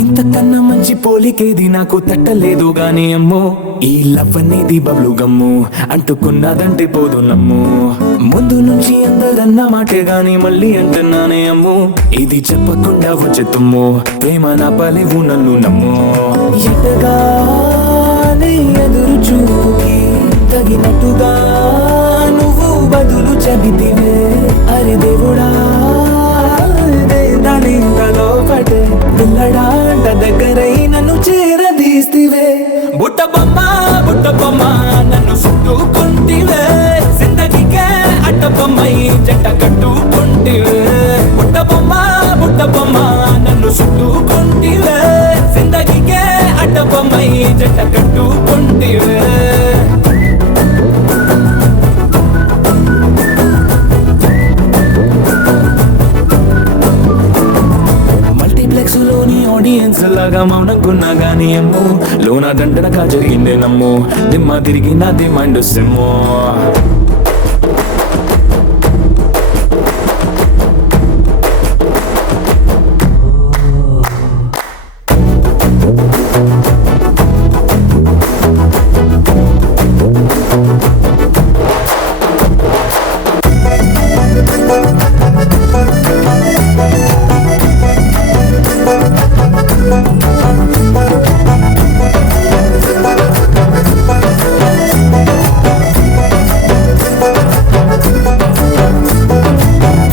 ఇంతకన్నా మంచి పోలికేది నాకు తట్టలేదు గాని అమ్మో, ఈ లవ్ అనేది బబ్లు గమ్ము అంటుకున్నదంటే పోదు నమ్ము. ముందు నుంచి అందరన్న మాటే గాని మళ్ళీ అంటున్నానే అమ్ము, ఇది చెప్పకుండా వచ్చే తుమ్ము, ప్రేమ నా పలేవు నన్ను నమ్ము. ఎటగానే ఎదురు చూకి తగినట్టుగా నువ్వు బదులు చెబితివే, అరే దేవుడా దాని లోపటే పిల్లడాంట దగ్గరై నన్ను చేరదీస్తివే. బుట్ట బొమ్మ నన్ను చుట్టుకుంటివే, జిందగీకే అడ్డ బొమ్మై జంట కట్టుకుంటివే. బుట్ట బొమ్మ నన్ను చుట్టుకుంటివే, జిందగీకే అడ్డ బొమ్మై జంట కట్టుకుంటివే. లోని ఆడియన్స్ లాగా మౌనంకున్నా గానీ అమ్ము, లోన దండనగా జరిగిందే నమ్ము, దిమ్మ తిరిగి నాది మైండ్ సిమ్ము.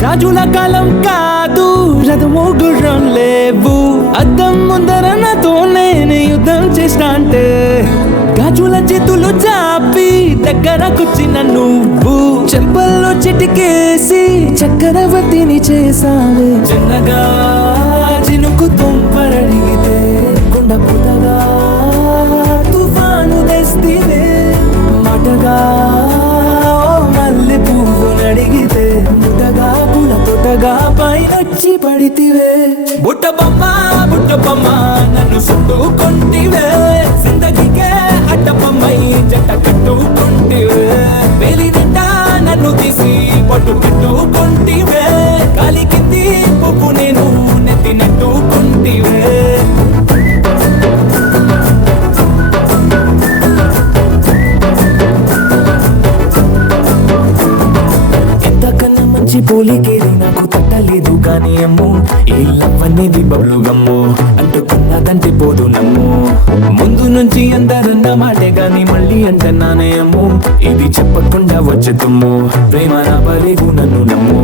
రాజుల కాలం కాదు, రథము గుర్రం లేవు, అద్దం ముందర నాతో నేను యుద్ధం చేస్తా అంటే, గాజుల చేతులు చాపి దగ్గరకొచ్చిన నువ్వు చెంపల్లో చిటికేసి చక్రవర్తిని చేసావే. చిన్నగా చినుకు తుంపరడిగితే కుండ పుటగా తుఫాను తెస్తివే, మాటగా మల్లె పువ్వు నడిగితే ముటగా పుల తొటగా పైనొచ్చి పడితివే. బుట్ట బొమ్మ నన్ను చుట్టుకుంటివే, జిందగీకే అడ్డ బొమ్మై జంట కట్టుకుంటివే. వేలి నిండా నన్ను తీసి పట్టు పెట్టుకుంటివే, గాలి కింది పువ్వు నేను నెత్తినట్టుకుంటివే. పోలికేది నాకు తట్టలేదు గానీ అమ్ము, ఈ లవ్ అనేది బబ్లు గమ్ము అంటుకున్నదంటే పోదు నమ్ము. ముందు నుంచి అందరన్న మాటే గాని మళ్ళీ అంటున్నానే అమ్ము, ఇది చెప్పకుండా వచ్చే తుమ్ము, ప్రేమ నా పలేవు నన్ను నమ్ము.